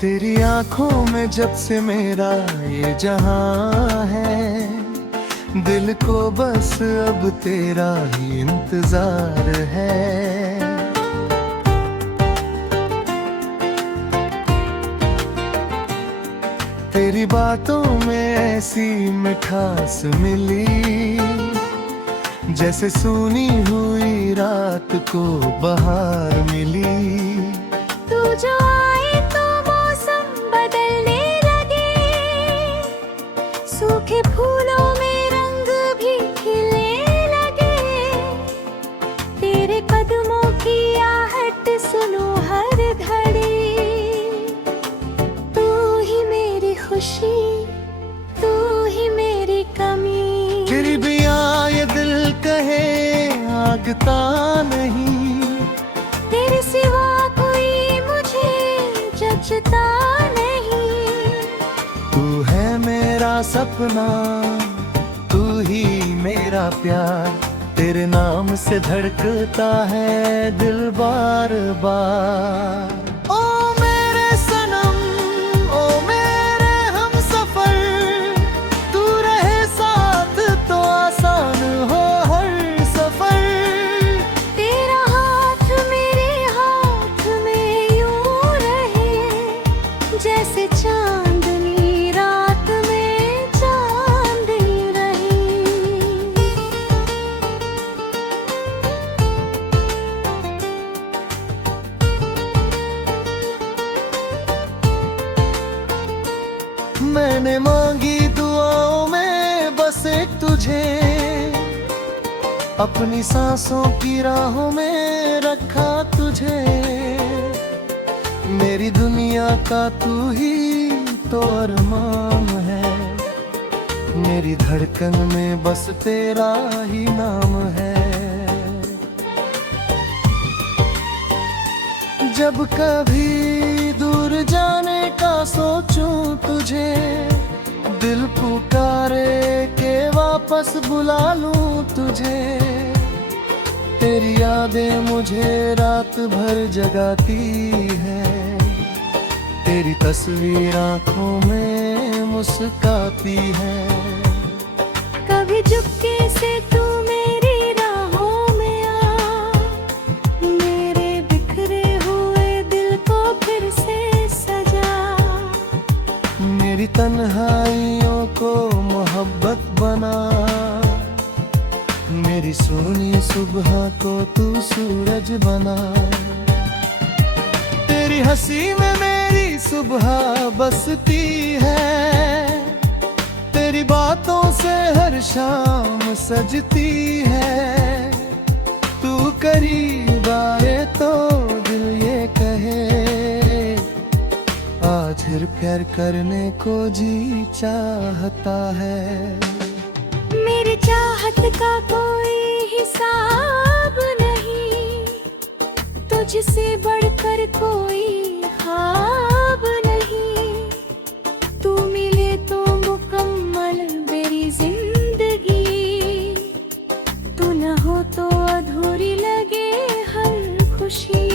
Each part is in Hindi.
तेरी आंखों में जब से मेरा ये जहां है, दिल को बस अब तेरा ही इंतजार है। तेरी बातों में ऐसी मिठास मिली, जैसे सूनी हुई रात को बहार मिली। तू जो आए तो मौसम बदलने लगे, सूखे फूलों में रंग भी खिलने लगे। तेरे कदमों की आहट सुनो हर घड़ी, तू ही मेरी खुशी, तू ही मेरी कमी। फिर भी ये दिल कहे आगता नहीं, तेरे सिवा कोई मुझे जचता नहीं। तू है मेरा सपना, तू ही मेरा प्यार, तेरे नाम से धड़कता है दिल बार बार। ओ मेरे सनम, ओ मेरे हमसफर, तू रहे साथ तो आसान हो हर सफर। तेरा हाथ मेरे हाथ में यूं रहे, जैसे चांदनी रात में चांदनी रही। मैंने मांगी दुआओं में बस एक तुझे, अपनी सांसों की राहों में रखा तुझे। मेरी दुनिया का तू ही तो अरमान है, मेरी धड़कन में बस तेरा ही नाम है। जब कभी दूर जाने का सोचूं तुझे, दिल पुकारे के वापस बुला लूं तुझे। तेरी यादें मुझे रात भर जगाती है, तेरी तस्वीर आंखों में मुस्काती है। कभी चुपके से तू मेरी राहों में आ, मेरे बिखरे हुए दिल को फिर से सजा। मेरी तन्हाइयों को मोहब्बत बना, मेरी सोनी सुबह को तू सूरज बना। तेरी हंसी में मेरी सुबह बसती है, तेरी बातों से हर शाम सजती है। तू करीब आए तो दिल ये कहे, आज फिर प्यार करने को जी चाहता है। मेरे चाहत का कोई हिसाब नहीं, तुझसे बढ़कर कोई ख्वाब नहीं। तू मिले तो मुकम्मल मेरी जिंदगी, तू न हो तो अधूरी लगे हर खुशी।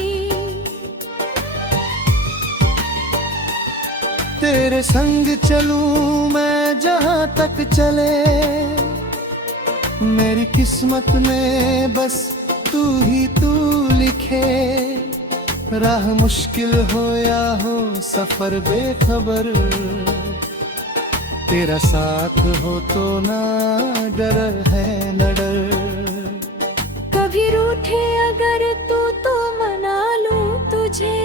तेरे संग चलूं मैं जहां तक चले, मेरी किस्मत में बस तू ही तू लिखे। राह मुश्किल हो या हो सफर बेखबर, तेरा साथ हो तो ना डर है न डर। कभी रूठे अगर तू तो मना लूं तुझे,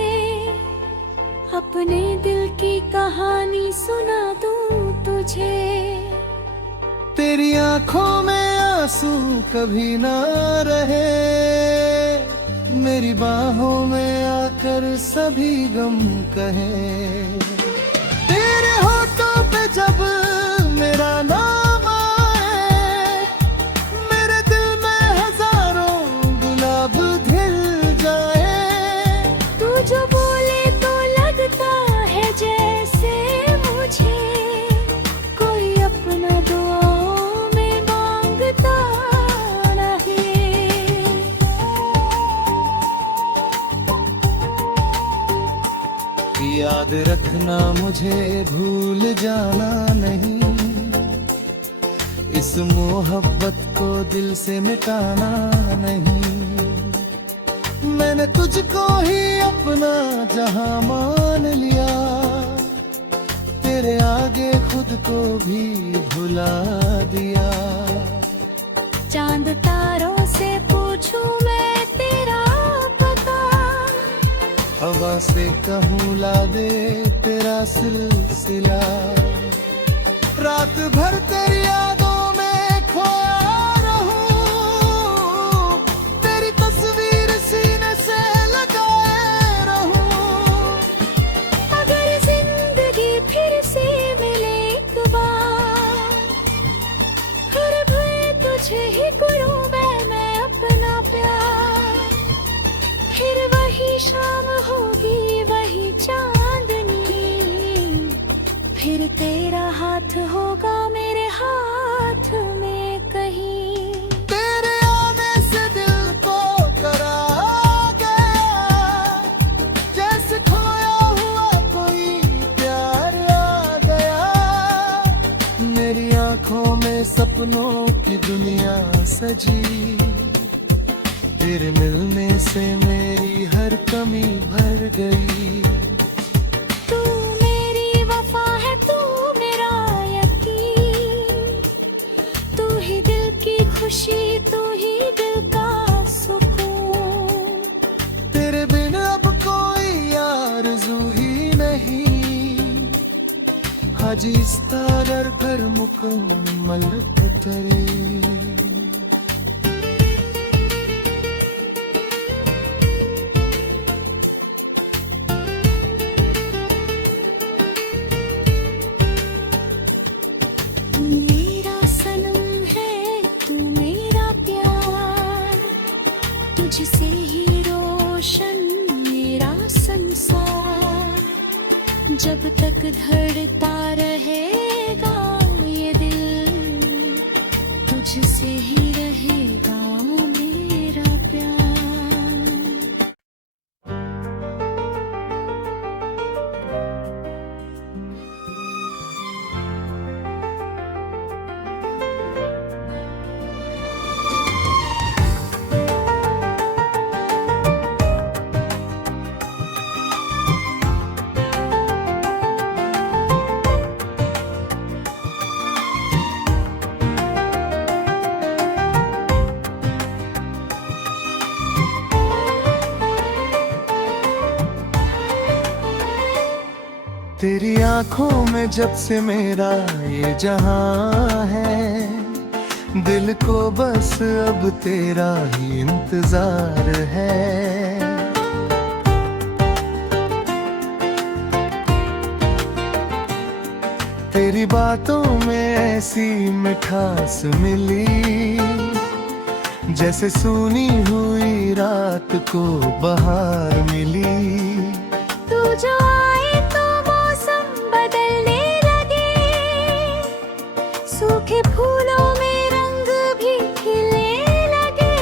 अपने दिल की कहानी सुना दूं तुझे। तेरी आंखों में आंसू कभी ना रहे, मेरी बाहों में आकर सभी गम कहे। तेरे होठों पे जब मेरा नाम आए, मेरे दिल में हजारों गुलाब खिल जाए। तू जो बोले तो लगता है जैसे मुझे कोई अपना दुआओं में मांगता रहे। याद रखना मुझे भूल जाना नहीं, इस मोहब्बत को दिल से मिटाना नहीं। मैंने तुझको ही अपना जहां मान लिया, तेरे आगे खुद को भी भुला दिया। चांद तारों से पूछूं मैं तेरा पता, हवा से कहूँ ला दे तेरा सिलसिला। रात भर तेरी यादों में खोया रहूं, तेरी तस्वीर सीने से लगाए रहूं। अगर जिंदगी फिर से मिले एक बार, फिर भी तुझे ही करूं मैं अपना प्यार। फिर वही शाम होगी वही चांदनी, फिर तेरा हाथ होगा मेरे हाथ में कहीं। तेरे आने से दिल को करार गया, जैसे खोया हुआ कोई प्यार आ गया। मेरी आंखों में सपनों की दुनिया सजी, तेरे मिलने से मेरी हर कमी भर गई। तू मेरी वफा है, तू मेरा यकीन, तू ही दिल की खुशी, तू ही दिल का सुकून। तेरे बिन अब कोई आरज़ू ही नहीं, हाजी इस्तार कर मुकम्मल तेरे। तू मेरा सनम है, तू मेरा प्यार, तुझसे ही रोशन मेरा संसार। जब तक धड़ता रहेगा ये दिल, तुझसे ही रहेगा मेरा प्यार। तेरी आंखों में जब से मेरा ये जहां है, दिल को बस अब तेरा ही इंतजार है। तेरी बातों में ऐसी मिठास मिली, जैसे सूनी हुई रात को बहार मिली। तू जो आए तो मौसम बदलने लगे, सूखे फूलों में रंग भी खिलने लगे।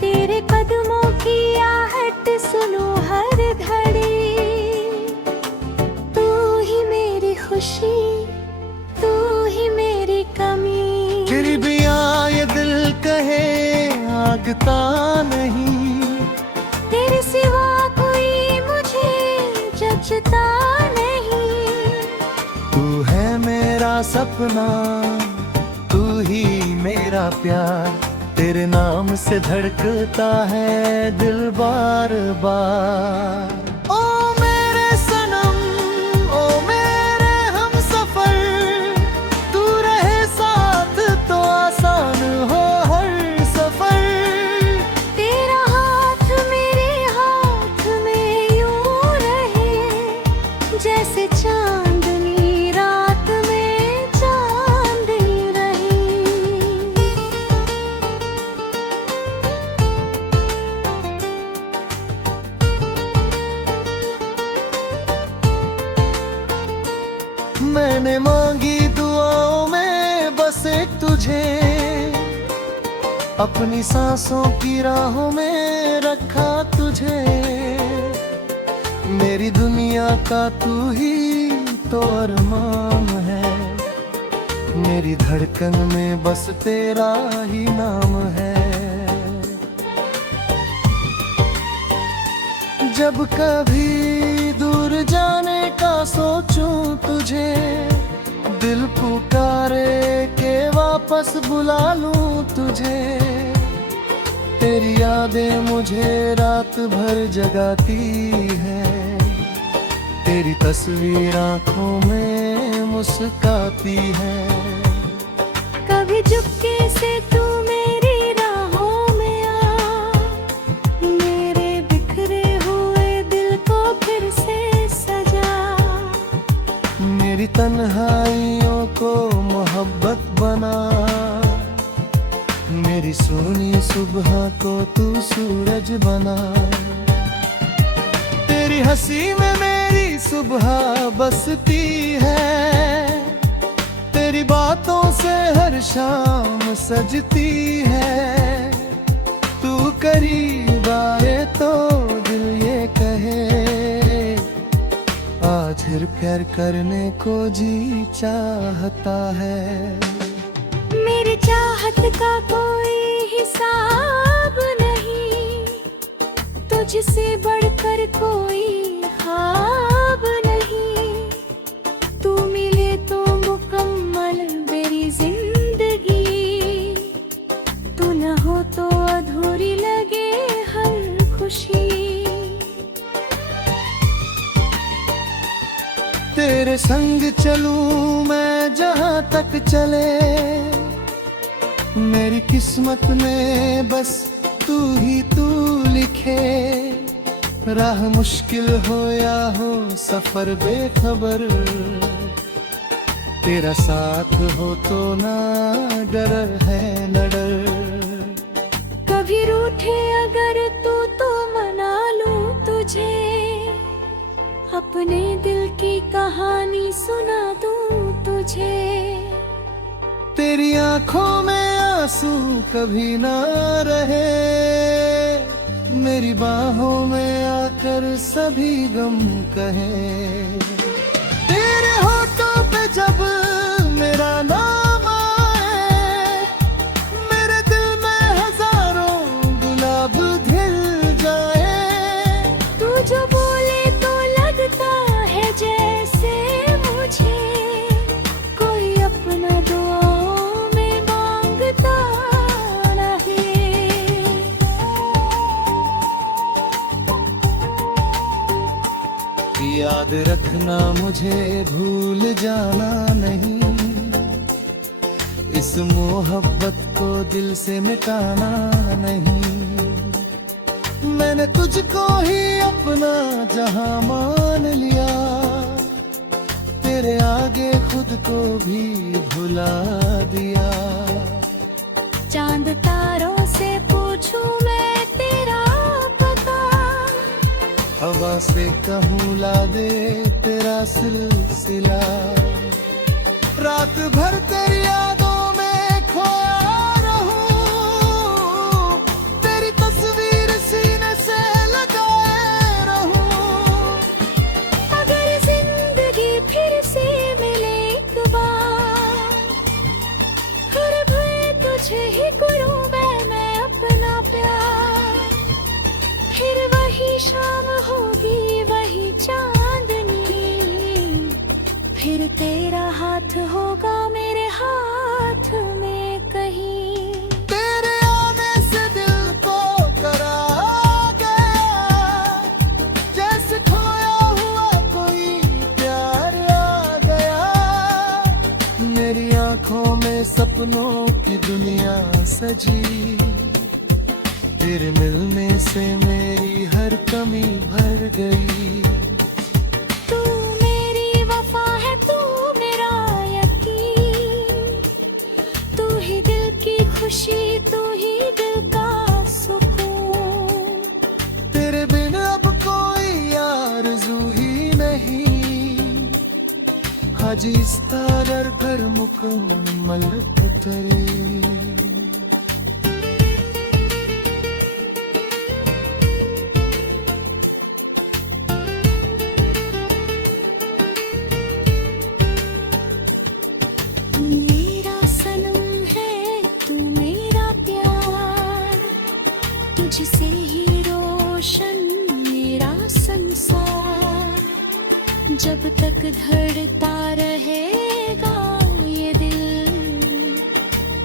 तेरे कदमों की आहट सुनो हर घड़ी, तू ही मेरी खुशी, तू ही मेरी कमी। तेरी बिया ये दिल कहे आगता नहीं, तेरे सिवा कोई मुझे जचता नहीं। तू है मेरा सपना, तू ही मेरा प्यार। तेरे नाम से धड़कता है दिल बार बार। ओ मेरे सनम, ओ मेरे हमसफर, तू रहे साथ तो आसान हो हर सफर। तेरा हाथ मेरे हाथ में यूं रहे, जैसे चांदनी रात में चांदनी रही। मैंने मांगी दुआओं में बस एक तुझे, अपनी सांसों की राहों में रखा तुझे। मेरी दुनिया दुनिया का तू ही तो अरमान है, मेरी धड़कन में बस तेरा ही नाम है। जब कभी दूर जाने का सोचूं तुझे, दिल पुकारे के वापस बुला लूं तुझे। तेरी यादें मुझे रात भर जगाती है, तेरी तस्वीर आंखों में मुस्काती है। कभी चुपके से तू मेरी राहों में आ, मेरे बिखरे हुए दिल को फिर से सजा। मेरी तन्हाइयों को मोहब्बत बना, मेरी सोनी सुबह को तू सूरज बना। तेरी हंसी में मेरी सुबह बसती है, तेरी बातों से हर शाम सजती है। तू करीब आए तो दिल ये कहे, आज फिर प्यार करने को जी चाहता है। मेरी चाहत का कोई हिसाब नहीं, तुझसे बढ़कर कोई ख्वाब नहीं। तू मिले तो मुकम्मल मेरी जिंदगी, तू न हो तो अधूरी लगे हर खुशी। तेरे संग चलूं मैं जहां तक चले, मेरी किस्मत में बस तू ही तू लिखे। राह मुश्किल हो या हो सफर बेखबर, तेरा साथ हो तो ना डर है न डर। कभी रूठे अगर तू तो मना लूं तुझे, अपने दिल की कहानी सुना दूं तुझे। तेरी आंखों में आंसू कभी ना रहे, मेरी बाहों में आकर सभी गम कहे। तेरे होठों पे जब मेरा नाम आए, मेरे दिल में हजारों गुलाब खिल जाए। तू जो बोले तो लगता है जैसे मुझे कोई अपना दुआओं में मांगता रहे। याद रखना मुझे भूल जाना नहीं, इस मोहब्बत को दिल से मिटाना नहीं। मैंने तुझको ही अपना जहां मान लिया, तेरे आगे खुद को भी भुला दिया। चांद तारों से पूछूं मैं तेरा पता, हवा से कहूँ ला दे तेरा सिलसिला। रात भर तेरी यादों में खोया रहूं, तेरी तस्वीर सीने से लगाए रहूं। अगर जिंदगी फिर से मिले एक बार, फिर भी तुझे ही करूं मैं अपना प्यार। फिर वही शाम होगी वही चांदनी, फिर तेरा हाथ होगा मेरे हाथ में कहीं। तेरे आने से दिल को करार गया, जैसे खोया हुआ कोई प्यार आ गया। मेरी आंखों में सपनों की दुनिया सजी, तेरे मिलने से मेरी हर कमी भर गई। तू मेरी वफा है, तू मेरा यकीन, तू ही दिल की खुशी, तू ही दिल का सुकून। तेरे बिन अब कोई आरज़ू ही नहीं, हाजी इस तारर घर मुकम्मल तेरे। जब तक धड़ता रहेगा ये दिल,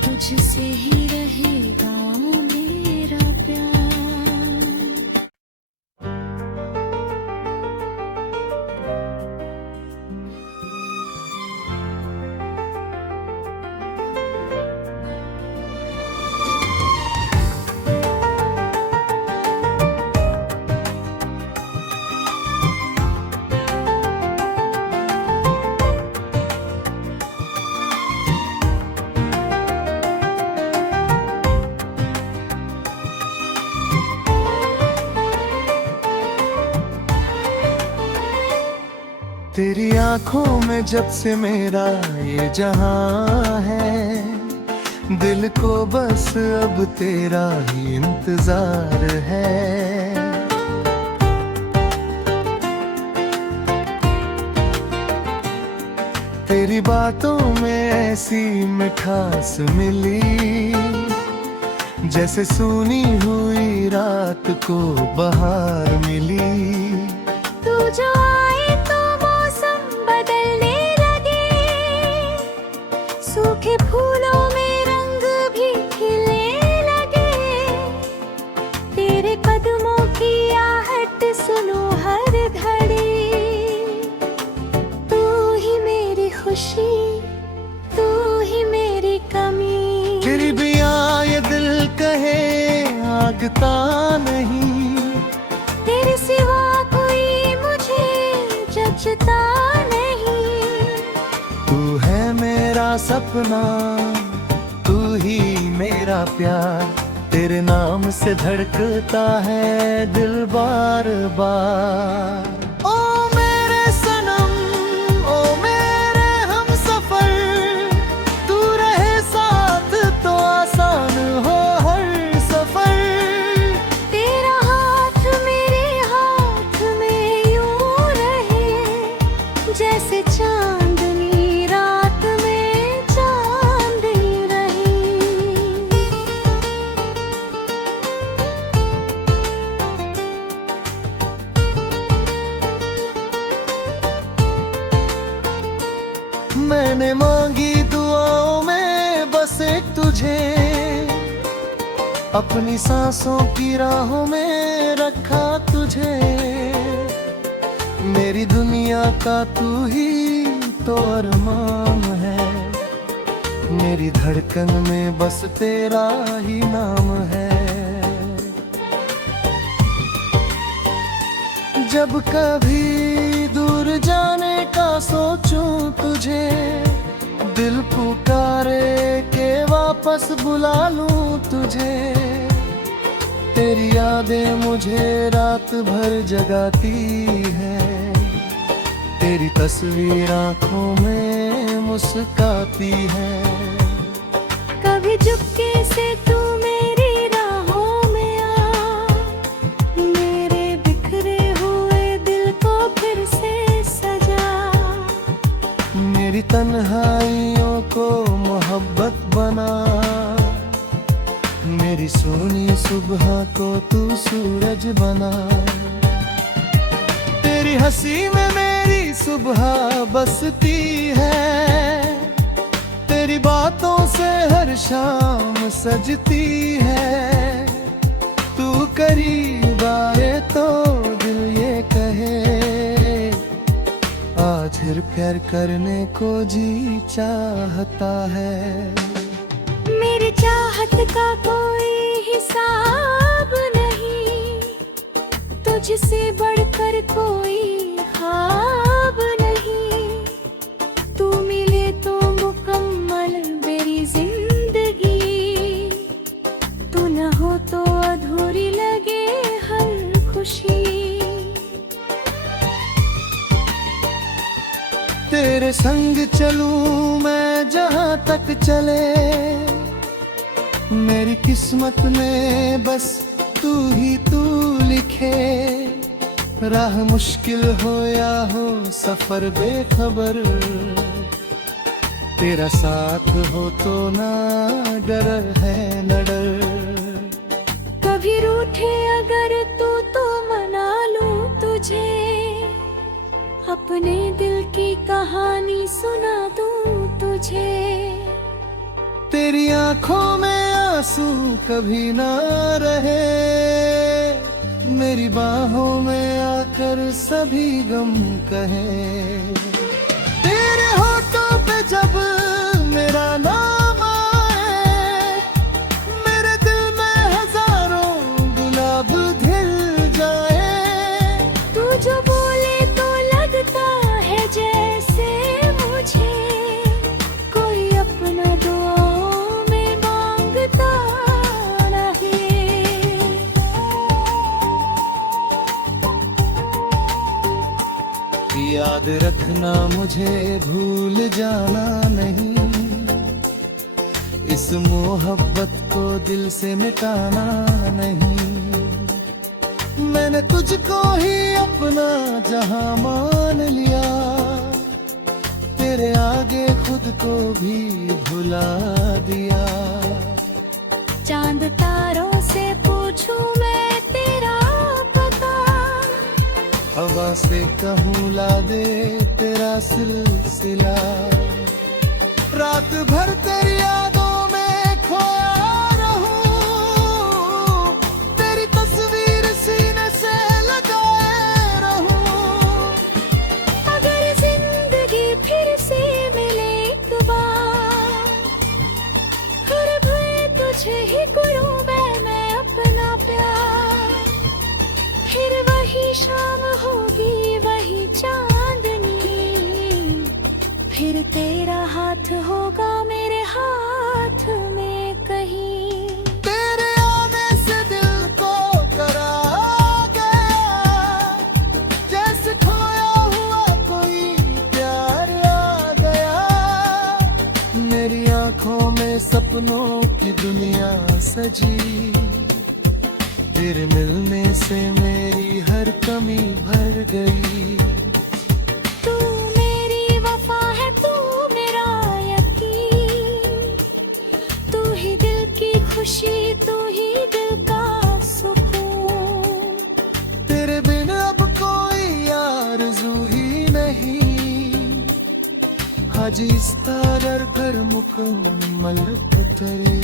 तुझसे ही रहेगा मेरा प्यार। तेरी आंखों में जब से मेरा ये जहां है, दिल को बस अब तेरा ही इंतजार है। तेरी बातों में ऐसी मिठास मिली, जैसे सूनी हुई रात को बहार मिली। तू जो आए तो मौसम बदलने लगे, सूखे फूलों में रंग भी खिलने लगे। तेरे कदमों की आहट सुनो हर घड़ी, तू ही मेरी खुशी, तू ही मेरी कमी। फिर भी ये दिल कहे आगता नहीं, तेरे सिवा कोई मुझे जचता नहीं। तू है मेरा सपना, तू ही मेरा प्यार। तेरे नाम से धड़कता है दिल बार बार। ओ मेरे सनम, ओ मेरे हमसफर, तू रहे साथ तो आसान हो हर सफर। तेरा हाथ मेरे हाथ में यूं रहे, जैसे चांदनी रात में चांदनी रही। मैंने मांगी दुआओं में बस एक तुझे, अपनी सांसों की राहों में रखा तुझे। मेरी दुनिया का तू ही तो अरमान है, मेरी धड़कन में बस तेरा ही नाम है। जब कभी दूर जाने का सोचूं तुझे, दिल पुकारे के वापस बुला लूं तुझे। तेरी यादें मुझे रात भर जगाती है, तेरी तस्वीर आंखों में मुस्काती है। कभी चुपके से तू मेरी राहों में आ, मेरे बिखरे हुए दिल को फिर से सजा। मेरी तन्हाइयों को मोहब्बत बना, मेरी सोनी सुबह को तू सूरज बना। तेरी हंसी में मेरी सुबह बसती है, तेरी बातों से हर शाम सजती है। तू करीब आए तो दिल ये कहे, आज फिर प्यार करने को जी चाहता है। मेरी चाहत का कोई हिसाब नहीं, तुझसे बढ़कर कोई ख्वाब नहीं। तू मिले तो मुकम्मल मेरी जिंदगी, तू न हो तो अधूरी लगे हर खुशी। तेरे संग चलूं मैं जहां तक चले, मेरी किस्मत में बस तू ही तू लिखे। राह मुश्किल हो या हो सफर बेखबर, तेरा साथ हो तो ना डर है न डर। कभी रूठे अगर तू तो मना लूं तुझे, अपने सुना दूं तुझे। तेरी आंखों में आंसू कभी ना रहे, मेरी बाहों में आकर सभी गम कहे। तेरे होठों पे जब मेरा नाम आए, मेरे दिल में हजारों गुलाब खिल जाए। तू जो बोले तो लगता है जैसे मुझे कोई अपना दुआओं में मांगता रहे। याद रखना मुझे भूल जाना नहीं, इस मोहब्बत को दिल से मिटाना नहीं। मैंने तुझको ही अपना जहां मान लिया, तेरे आगे खुद को भी भुला दिया। चांद तारों से पूछूं मैं तेरा पता, हवा से कहूँ ला दे तेरा सिलसिला। रात भर तेरी यादों में खोया रहूं, तेरी तस्वीर सीने से लगाए रहूं। अगर जिंदगी फिर से मिले एक बार, फिर भी तुझे ही करूं मैं अपना प्यार। फिर वही शाम होगी वही चांदनी, फिर तेरा हाथ होगा मेरे हाथ में कहीं। तेरे आने से दिल को करार गया, जैसे खोया हुआ कोई प्यार आ गया। मेरी आंखों में सपनों की दुनिया सजी, तेरे मिलने से मेरी हर कमी भर गई। तू मेरी वफा है, तू मेरा यकीन, तू ही दिल की खुशी, तू ही दिल का सुकून। तेरे बिन अब कोई आरज़ू ही नहीं, आज इस तारर घर मुकम्मल तेरे।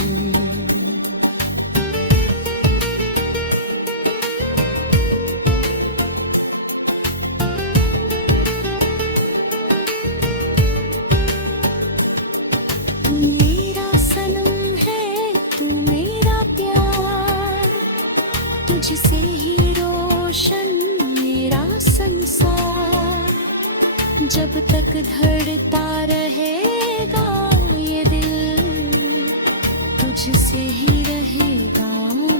तू मेरा सनम है, तू मेरा प्यार, तुझसे ही रोशन मेरा संसार। जब तक धड़ता रहेगा ये दिल, तुझसे ही रहेगा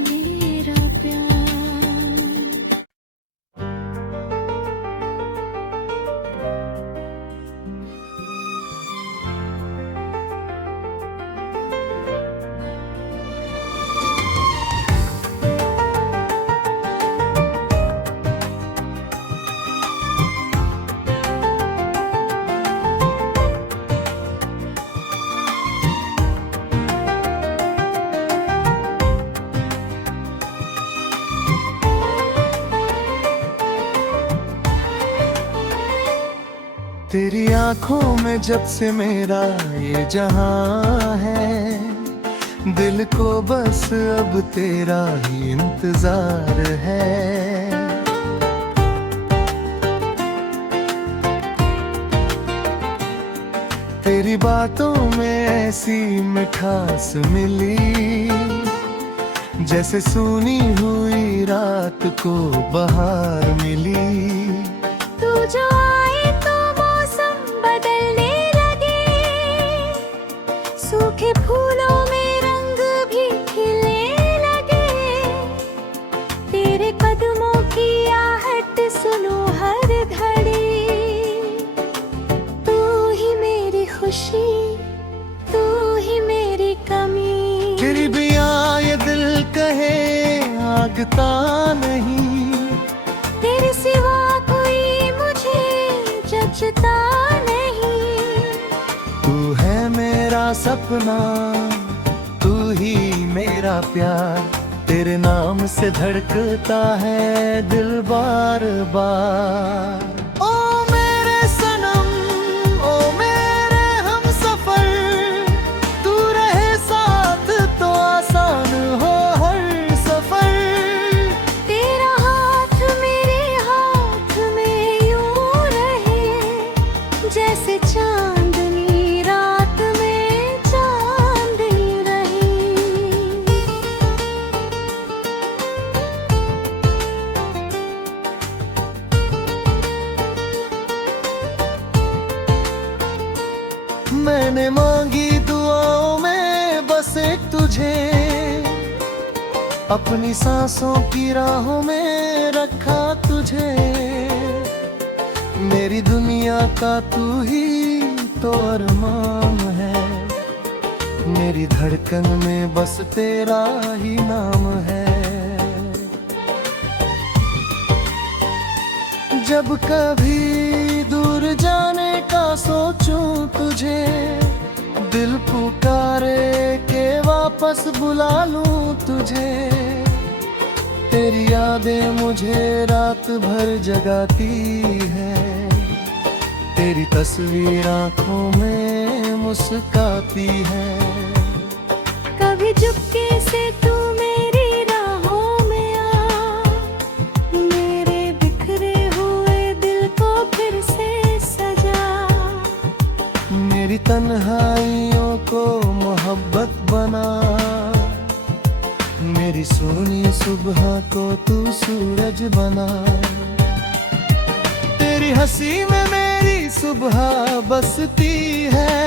मेरा प्यार। तेरी आंखों में जब से मेरा ये जहां है, दिल को बस अब तेरा ही इंतजार है। तेरी बातों में ऐसी मिठास मिली, जैसे सूनी हुई रात को बहार मिली। तू जो आए तो मौसम बदलने लगे, सूखे फूलों में रंग भी खिलने लगे। तेरे कदमों की आहट सुनो हर घड़ी, तू ही मेरी खुशी, तू ही मेरी कमी। फिर भी ये दिल कहे आगता नहीं, तेरे सिवा कोई मुझे जचता नहीं। तू है मेरा सपना, तू ही मेरा प्यार, तेरे नाम से धड़कता है दिल बार बार। ओ मेरे सनम, ओ मेरे मैंने मांगी दुआओं में बस एक तुझे, अपनी सांसों की राहों में रखा तुझे। मेरी दुनिया का तू ही तो अरमान है, मेरी धड़कन में बस तेरा ही नाम है। जब कभी दूर जाने का सोचूं तुझे, दिल पुकारे के वापस बुला लूं तुझे। तेरी यादें मुझे रात भर जगाती है, तेरी तस्वीर आंखों में मुस्काती है। कभी चुपके से तू मेरी राहों में आ, मेरे बिखरे हुए दिल को फिर से सजा। मेरी तन्हाइयों को मोहब्बत बना, मेरी सोनी सुबह को तू सूरज बना। तेरी हंसी में मेरी सुबह बसती है,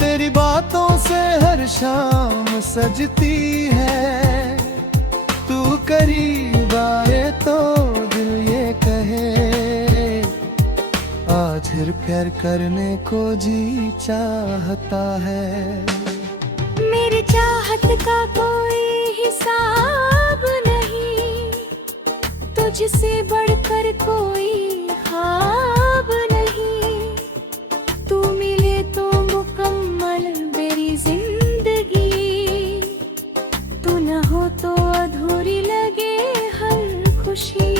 तेरी बातों से हर शाम सजती है। तू करीब आए तो दिल ये कहे, आज फिर प्यार करने को जी चाहता है। मेरी चाहत का कोई हिसाब नहीं, तुझसे बढ़कर कोई ख्वाब नहीं। तू मिले तो मुकम्मल मेरी जिंदगी, तू न हो तो अधूरी लगे हर खुशी।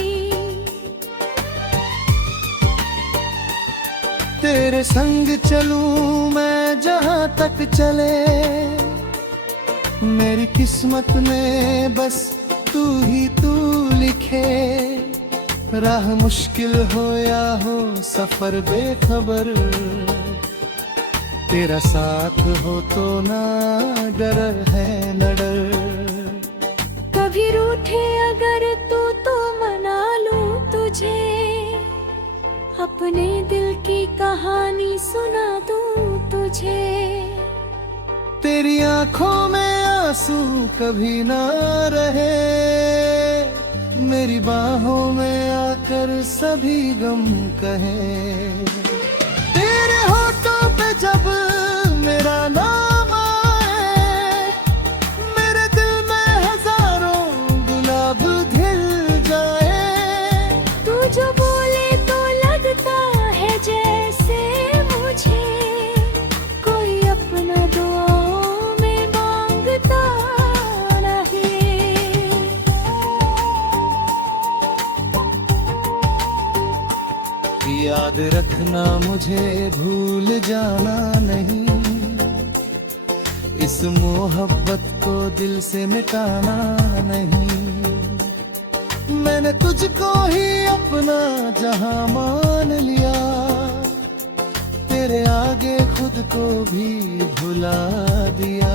तेरे संग चलूं मैं जहां तक चले, मेरी किस्मत में बस तू ही तू लिखे। राह मुश्किल हो या हो सफर बेखबर, तेरा साथ हो तो ना डर है न डर। कभी रूठे अगर तू तो मना लूं तुझे, अपने दिल की कहानी सुना दूं तुझे। तेरी आंखों में आंसू कभी ना रहे, मेरी बाहों में आकर सभी गम कहे। तेरे होठों पे जब मेरा नाम आए, मेरे दिल में हजारों गुलाब खिल जाए। तू जो बोले तो लगता है जैसे मुझे कोई अपना दुआओं में मांगता रहे। याद रखना मुझे भूल जाना नहीं, इस मोहब्बत को दिल से मिटाना नहीं। मैंने तुझको ही अपना जहां मान लिया, तेरे आगे खुद को भी भुला दिया।